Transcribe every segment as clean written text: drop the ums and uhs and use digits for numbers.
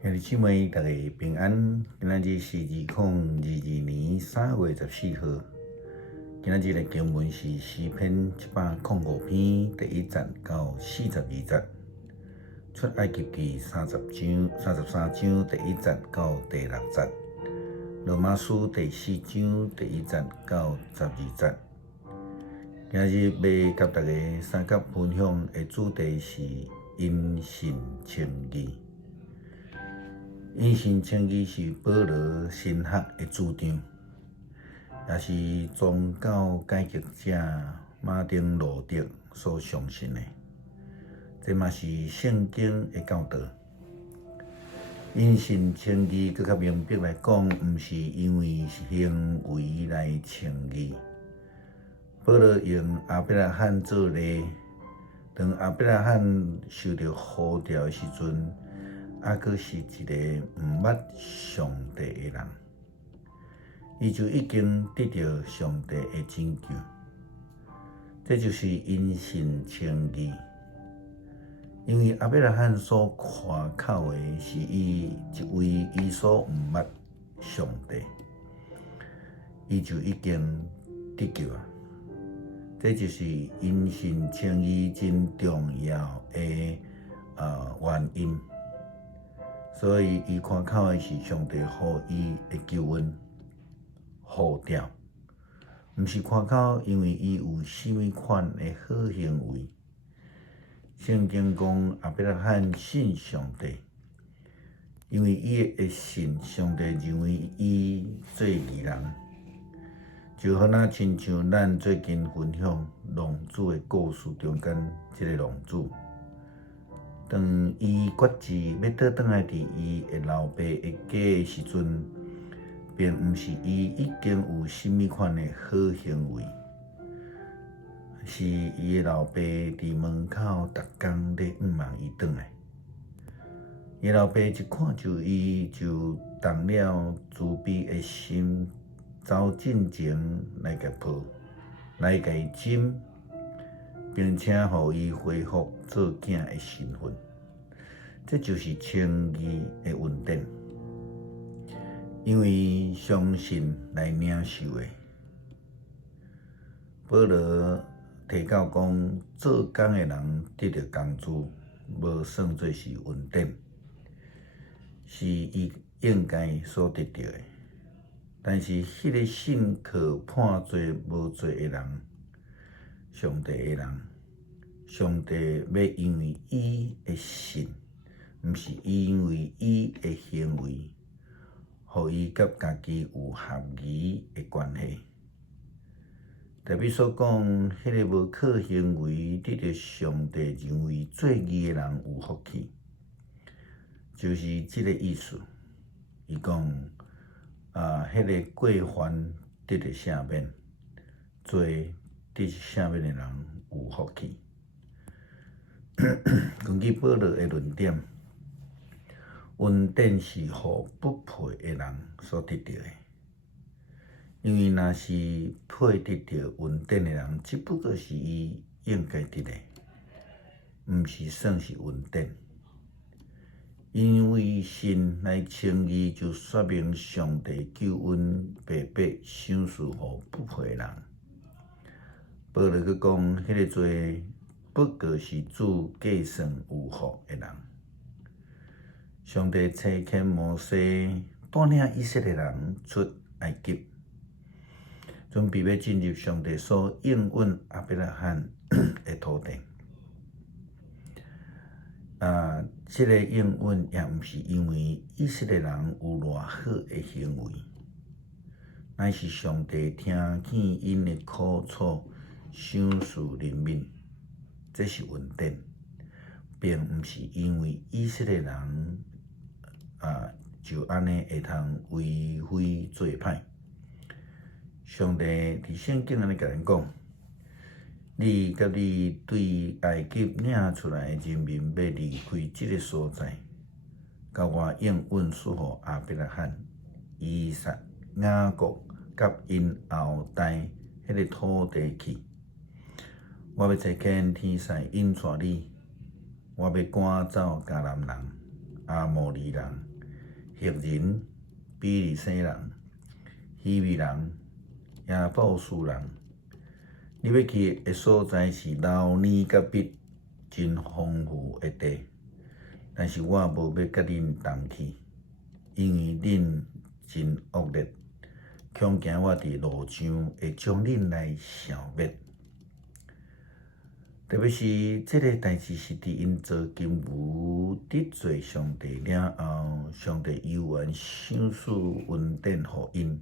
兄弟姊妹，大家平安。今日是2022年3月14号。今日的经文是诗篇105篇第1节到42节，出埃及记33章第1节到第6节，罗马书第4章第1节到12节。今日要甲大家三角分享的主题是因信称义。因信称义是保罗神学的主张，也是宗教改革者马丁路德所相信的。这嘛是圣经的教导。因信称义，更较明白来讲，毋是因为行为来称义。保罗用亚伯拉罕做例，当亚伯拉罕受到呼召的时阵，佫是一个毋捌上帝的人，伊就已经得到上帝的拯救。这就是因信称义。因为亚伯拉罕所夸口的是伊一位伊所毋捌上帝，伊就已经得救啊！这就是因信称义真重要的原因。所以，伊看口的是上帝予伊的救恩呼召，毋是看口，因为伊有甚物款的好行为。圣经讲亚伯拉罕信上帝，因为伊会信上帝认为伊做义人，就好像亲像咱最近分享浪子的故事中间这个浪子。当伊决志要倒转来伫伊的老爸的家的时阵，并毋是伊已经有甚物款的好行为，是伊的老爸伫门口逐工咧望伊转来。伊老爸一看就伊，就动了慈悲的心，走进前来甲抱，来甲伊亲，并且互伊恢复做囝的身份。这就是称义的恩典，因为相信来领受的。保罗提到讲，做工的人得到工资，无算作是恩典，是伊应该所得到的。但是，迄个信靠判做无罪的人，上帝的人，上帝要因为伊的信，毋是因为伊的行为，互伊甲家己有合宜的关系。特别所讲，迄个无靠行为得到上帝认为做义的人有福气，就是这个意思。伊讲迄个过犯得到赦免，做得赦免的人有福气。根据保罗的论点，恩典是互不配的人所得到的，因为若是配得到恩典的人，只不过是伊应该得的，毋是算是恩典。因为信来称义，就说明上帝救恩白白赏赐互不配的人。保罗佮讲，迄个罪不过是主计算有福的人。上帝差遣摩西带领以色列人出埃及，准备要进入上帝所应允亚伯拉罕的土地。这个应允也毋是因为以色列人有偌好的行为，乃是上帝听见因的苦楚，赏赐怜悯，这是恩典，并毋是因为以色列人就安尼会通为非作歹。上帝伫圣经安尼甲咱讲，你甲你对埃及领出来的人民要离开这个所在，甲我应允赐予亚伯拉罕、以撒、雅各甲因后代迄个土地去。我要差遣天使引带你，我要赶走迦南人，阿摩利人、赫人、比利洗人、希米人、亚布斯人。你要去的所在是流年甲笔真丰富的地，但是我无要甲恁同去，因为恁真恶劣，恐惊我伫路上会将恁来消灭。特别是这个代志是伫因做金牛得罪上帝了后，上帝犹原赏赐恩典互因，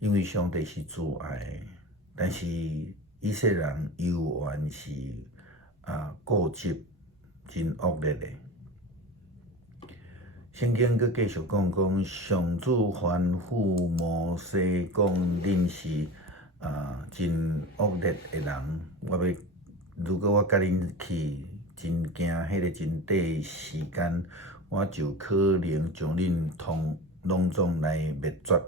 因为上帝是慈爱，但是以色列人犹原是固执、真恶劣的。圣经佮继续讲，上主吩咐摩西讲，恁是真恶劣的人，如果我甲恁去，真惊迄个真短的时间，我就可能将恁拢总来灭绝。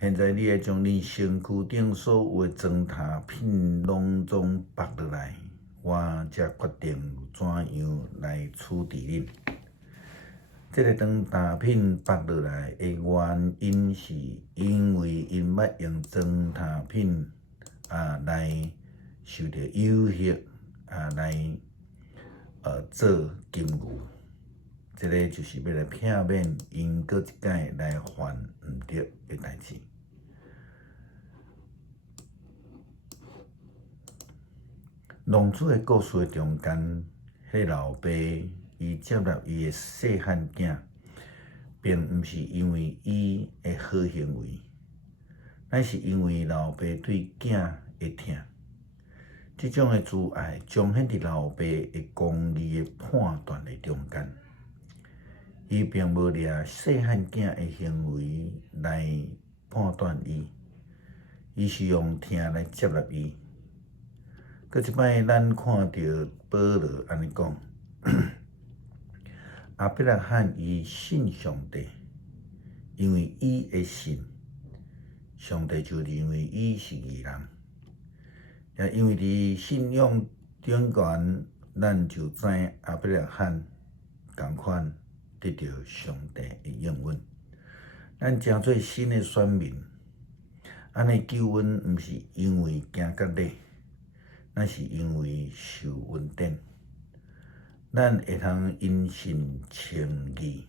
现在你要将恁身躯顶所有的糟蹋品拢总拔落来，我才决定怎样来处置恁。这个当大品拔落来的原因，是因为因捌用糟蹋品来受到诱惑来做金牛，这个就是要来避免因搁一摆来犯毋对的代志。浪子的故事的中间，迄老爸伊接纳伊的细汉囝，并毋是因为伊的好行为，乃是因为老爸对囝的疼。这种的慈爱彰显伫老爸的公义的判断的中间，伊并无掠细汉囝的行为来判断伊，伊是用疼来接纳伊。搁一摆，咱看到保罗安尼讲，亚伯拉罕伊信上帝，因为伊会信，上帝就认为伊是义人。也因为伫信仰顶悬，咱就知亚伯拉罕同款得到上帝的应允。咱诚做新的选民，安尼救恩毋是因为行较累，乃是因为受恩典。咱会通因信称义。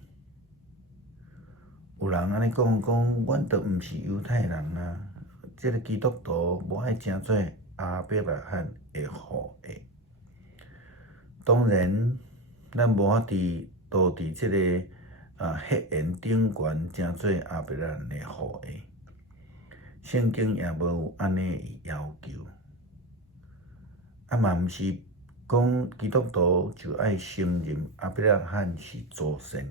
有人安尼讲，阮都毋是犹太人啊，这个基督徒无爱诚做亚伯拉罕的后裔。当然，咱无法度倒伫这个血缘顶悬，诚做亚伯拉罕的后裔。圣经也无有安尼的要求。嘛毋是讲基督徒就爱承认亚伯拉罕是祖先。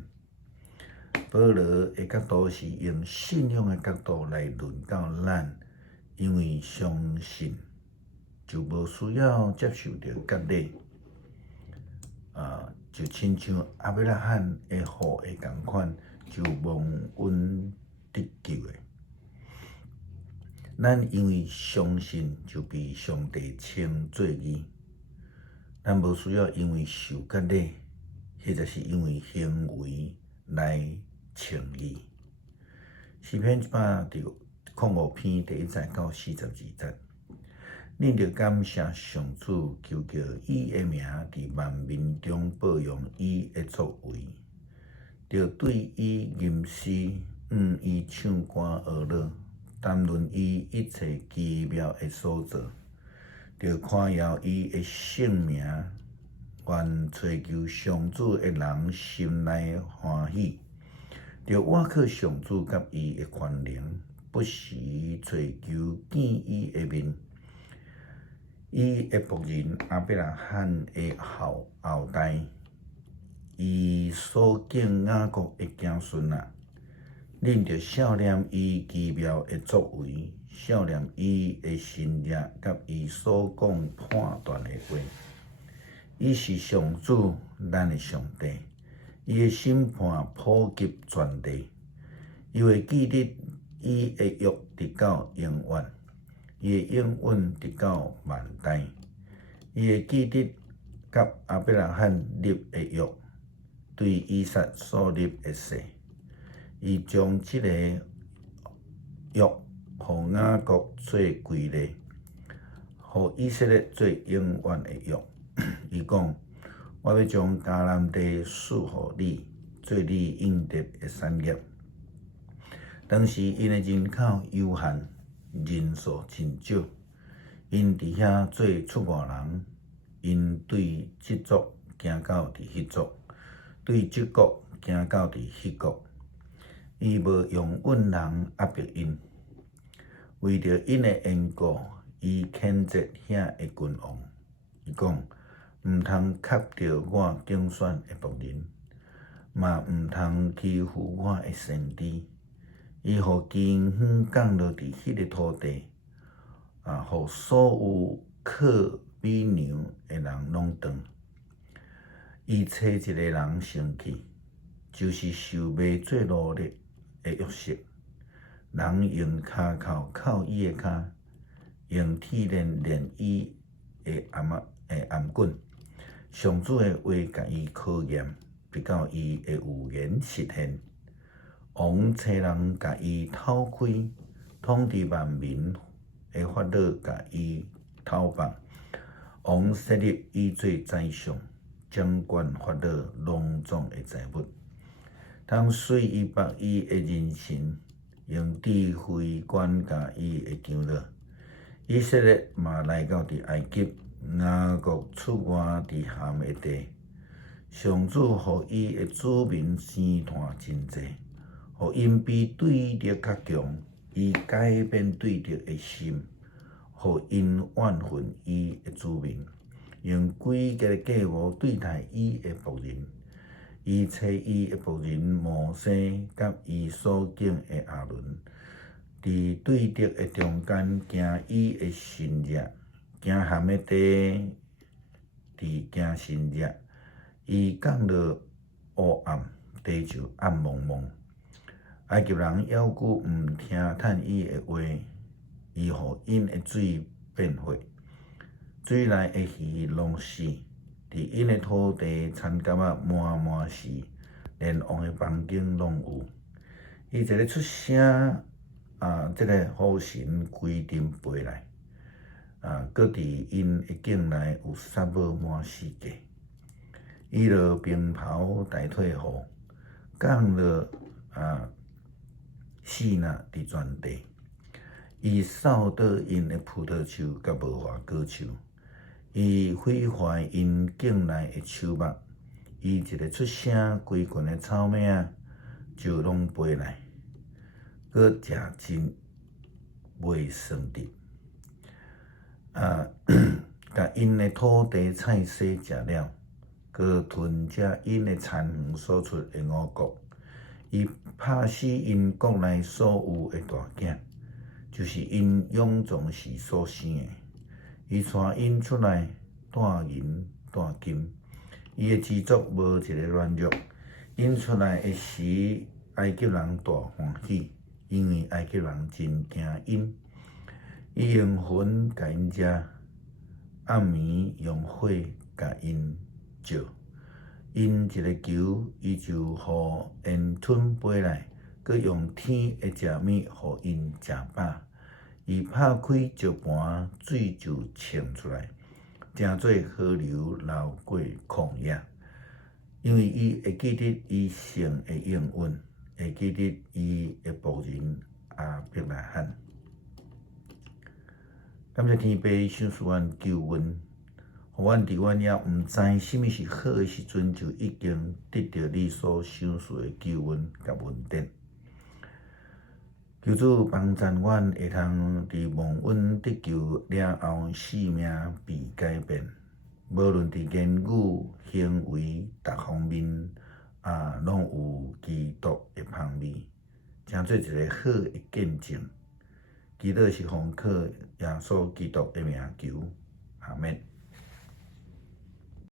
保罗的角度是用信仰的角度来论到咱，因为相信就无需要接受到割礼，就亲像亚伯拉罕的后裔同款，就蒙恩得救的。咱因为相信就被上帝称做义，咱无需要因为受割礼，或者是因为行为来称义。诗篇105篇第1节到42节，恁着感谢上主，求叫伊的名伫万民中保养伊的作为，着对伊吟诗，伊唱歌学乐，谈论伊一切奇妙的所做，着夸耀伊的圣名，愿追求上主的人心内欢喜，着倚靠上主甲伊的权能，不时追求见伊的面。伊的仆人亚伯拉罕的后代，伊所敬雅各的子孙啊，恁着少念伊奇妙的作为，少念伊的神业，甲伊所讲判断的话。伊是上主，咱的上帝，伊的审判普及全地，伊会记得伊的约直到永远。伊的应允直到万代，伊会记得甲亚伯拉罕立的约，对以撒所立的誓，伊将即个约，互雅各做规例，互以色列做永远的约。伊讲：我要将迦南地赐互你，做你应得的产业。当时因的人口有限，人数真少，因伫遐做出外人，因对即族行到伫迄族，对即国行到伫迄国。伊无用阮人压迫因，为着因的缘故，伊谴责遐的君王。伊讲：毋通磕着我竞选的仆人，嘛毋通欺负我的先知。伊互金远降落伫迄个土地，互所有靠美牛的人拢断。伊找一个人生气，就是受卖做奴隶的约瑟。人用骹扣扣伊的骹，用铁链链伊的颔棍。上主的话甲伊考验，直到伊会有言实现。王找人甲伊偷开，统治万民的法老甲伊偷放。王设立伊做宰相，掌管法老隆重的财物，通随伊绑伊的人身，用智慧管教伊的强弱。以色列嘛来到伫埃及，雅各出外伫含的地。上主互伊的子民生团真济。互因比对立较强，伊改变对立的心，互因怨恨伊的子民，用诡计的计谋对待伊的仆人。伊找伊的仆人摩西，甲伊所敬的亚伦，伫对立的中间行伊的新约，行含的地，伫行新约。伊降落黑暗，地就暗蒙蒙。埃及人要求毋听趁伊的话，伊互因的水变血，水内的鱼拢死，伫因的土地田埂满满是，连王的房间拢有。伊一个出声，这个雨神规阵飞来，搁伫因的境内有撒母满世界。伊落冰雹大退雨，降落死那伫全地，伊扫倒因的葡萄树甲无花果树，伊毁坏因境内的树木。伊一个出声，规群的草蜢就拢飞来，搁食真袂算得。甲因的土地菜蔬食了，搁吞食因的田园所出的五谷。伊拍死因国内所有的大囝，就是因养壮时所生的。伊带因出来，带银带金。伊的支族无一个软弱。因出来的时，埃及人大欢喜，因为埃及人真惊因。伊用云甲因食，暗暝用火甲因照。因一个球，伊就互烟吞飞来，佮用天的食物互因食饱。伊拍开石盘，水就冲出来，正做河流流过旷野。因为伊会记得伊神的应允，会记得伊的仆人亚伯拉罕。感谢天父赏赐阮救恩。互阮伫阮也毋知什么是好的时阵，就已经得到你所赏赐的救恩甲恩典。求主帮助阮，会通伫蒙恩得救了后，性命被改变。无论伫言语、行为各方面，拢有基督的香味，成做一个好的见证。基督是奉靠耶稣基督的名求，阿免。